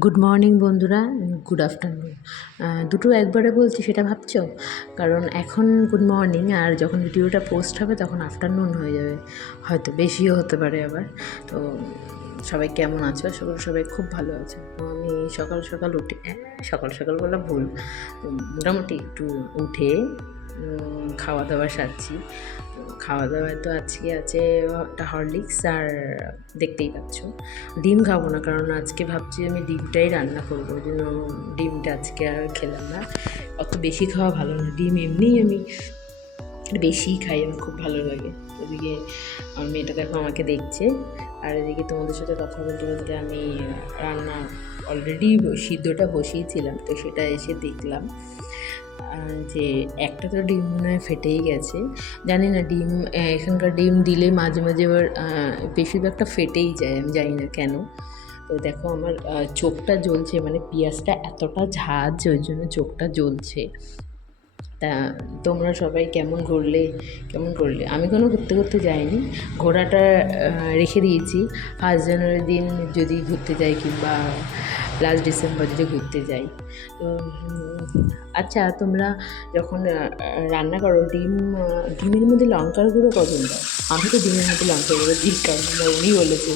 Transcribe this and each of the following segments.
Good morning বন্ধুরা, good afternoon দুটো একবারে বলছি সেটা ভাবছো? কারণ এখন গুড মর্নিং আর যখন ভিডিওটা পোস্ট হবে তখন আফটারনুন হয়ে যাবে, হয়তো বেশিও হতে পারে আবার। তো সবাই কেমন আছো? সবাই খুব ভালো আছে। আমি সকাল সকাল উঠে সকাল সকাল বলা ভুল, মোটামুটি একটু উঠে খাওয়া দাওয়া সারছি। খাওয়া দাওয়ায় তো আজকে আছে একটা হরলিক্স আর দেখতেই পাচ্ছ ডিম খাবো না, কারণ আজকে ভাবছি আমি ডিমটাই রান্না করবো, ওই জন্য ডিমটা আজকে আর খেলাম না। অত বেশি খাওয়া ভালো না, ডিম এমনিই আমি বেশিই খাই, আমার খুব ভালো লাগে। ওদিকে আমার মেয়েটা দেখো আমাকে দেখছে, আর এদিকে তোমাদের সাথে কথা বলতে বলতে আমি রান্না অলরেডি সিদ্ধটা বসিয়েছিলাম, তো সেটা এসে দেখলাম যে একটা তো ডিম মনে হয় ফেটেই গেছে। জানি না ডিম এখানকার ডিম দিলে মাঝে মাঝে আবার বেশিরভাগটা ফেটেই যায়, আমি জানি না কেন। তো দেখো আমার চোখটা জ্বলছে, মানে পেঁয়াজটা এতটা ঝাঁজ ওই জন্য চোখটা জ্বলছে। তা তোমরা সবাই কেমন করলে? আমি কোনো ঘুরতে যাইনি, ঘোরাটা রেখে দিয়েছি 1 জানুয়ারির দিন যদি ঘুরতে যাই, কিংবা লাস্ট ডিসেম্বর যদি ঘুরতে যাই। তো আচ্ছা, তোমরা যখন রান্না করো ডিমের মধ্যে লঙ্কার গুঁড়ো কখন দাও? আমি তো ডিমের মধ্যে লঙ্কার গুঁড়ো দিই, কারণ উনি বলেছে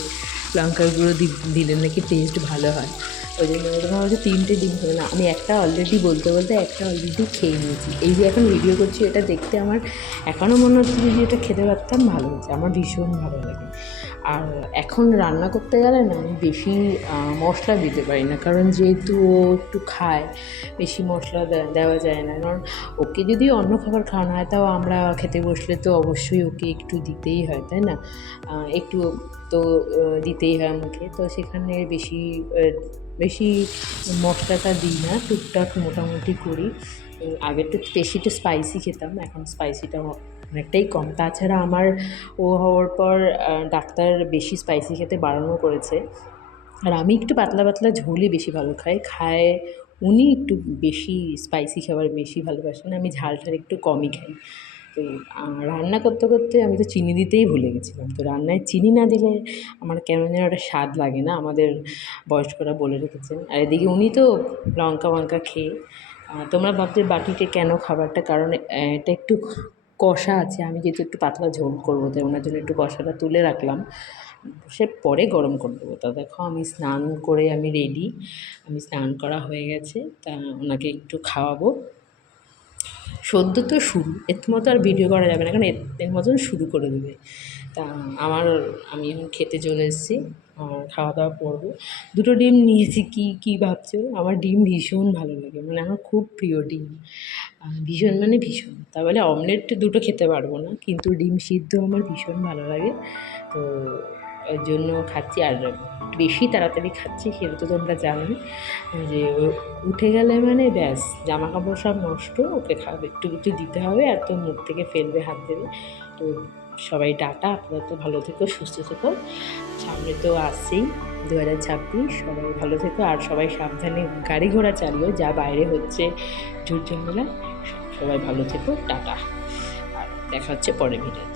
লঙ্কার গুঁড়ো দিলে নাকি টেস্ট ভালো হয়। ওই জন্য ওরকম হচ্ছে 3টে ডিম খাবে না, আমি একটা অলরেডি একটা অলরেডি খেয়ে নিয়েছি। এই যে এখন ভিডিও করছি, এটা দেখতে আমার এখনও মনে হচ্ছে যদি এটা খেতে পারতাম ভালো হচ্ছে, আমার ভীষণ ভালো লাগে। আর এখন রান্না করতে গেলে না আমি বেশি মশলা দিতে পারি না, কারণ যেহেতু ও একটু খায়, বেশি মশলা দেওয়া যায় না। কারণ ওকে যদি অন্য খাবার খাওয়ানো হয়, তাও আমরা খেতে বসলে তো অবশ্যই ওকে একটু দিতেই হয়, তাই না? একটু তো দিতেই হয় মুখে, তো সেখানে বেশি মশলাটা দিই না, টুকটাক মোটামুটি করি। আগে তো বেশি স্পাইসি খেতাম, এখন স্পাইসিটা অনেকটাই কম। তাছাড়া আমার ও হওয়ার পর ডাক্তার বেশি স্পাইসি খেতে বারণও করেছে, আর আমি একটু পাতলা পাতলা ঝোলই বেশি ভালো খায় উনি একটু বেশি স্পাইসি খাবার বেশি ভালোবাসেন, আমি ঝালটা একটু কমই খাই। তো রান্না করতে আমি তো চিনি দিতেই ভুলে গেছিলাম। তো রান্নায় চিনি না দিলে আমার কেমন যেন একটা স্বাদ লাগে না, আমাদের বয়স্করা বলে রেখেছেন। আর এদিকে উনি তো লঙ্কা খেয়ে, তোমরা ভাবতে বাটিতে কেন খাবারটা, কারণ এটা একটু কষা আছে, আমি যেহেতু একটু পাতলা ঝোল করবো, তাই ওনার জন্য একটু কষাটা তুলে রাখলাম, সে পরে গরম করে দেবো। তা দেখো আমি স্নান করে আমি রেডি, আমি স্নান করা হয়ে গেছে, তা ওনাকে একটু খাওয়াবো। সদ্য তো শুরু, এর মতো আর ভিডিও করা যাবে না, কারণ এর মতন শুরু করে দেবে। তা আমি এখন খেতে চলে এসেছি, খাওয়া দাওয়া করবো। 2টো ডিম নিয়েছি, কী ভাবছো? আমার ডিম ভীষণ ভালো লাগে, মানে আমার খুব প্রিয় ডিম, ভীষণ মানে ভীষণ। তা বলে অমলেট 2টো খেতে পারবো না, কিন্তু ডিম সিদ্ধ আমার ভীষণ ভালো লাগে। তো ওই জন্য খাচ্ছি, আর বেশি তাড়াতাড়ি খাচ্ছি, সেটা তো তোমরা জানোই যে উঠে গেলে মানে ব্যাস জামা কাপড় সব নষ্ট, ওকে খাবে একটু দিতে হবে, আর তো মুখ থেকে ফেলবে, হাত দেবে। তো সবাই টাটা, আপনারা তো ভালো থেকো, সুস্থ থেকো, সামনে তো আসছেই 2026, সবাই ভালো থেকো, আর সবাই সাবধানে গাড়ি ঘোড়া চালিও, যা বাইরে হচ্ছে ঝুট ঝামেলা। সবাই ভালো থেকো, টাটা, আর দেখা হচ্ছে পরের ভিডিওতে।